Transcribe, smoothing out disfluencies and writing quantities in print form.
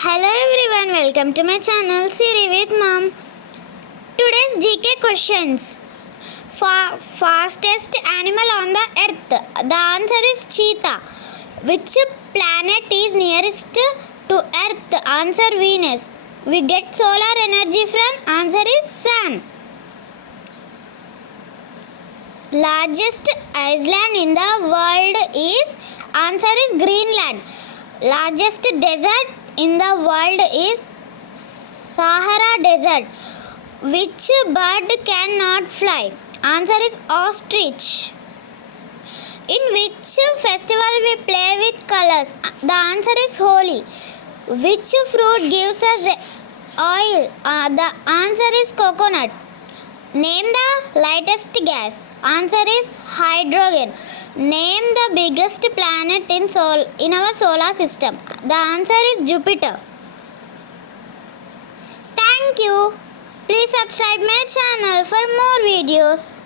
Hello everyone, welcome to my channel Siri with Mom. Today's GK questions. Fastest animal on the earth. The answer is cheetah. Which planet is nearest to earth? Answer Venus. We get solar energy from? Answer is sun. Largest island in the world is? Answer is Greenland. Largest desert in the world is Sahara Desert. Which bird cannot fly? Answer is ostrich. In which festival we play with colors? The answer is Holi. Which fruit gives us oil? The answer is coconut. Name the lightest gas. Answer is hydrogen. Name the biggest planet in our solar system. The answer is Jupiter. Thank you. Please subscribe my channel for more videos.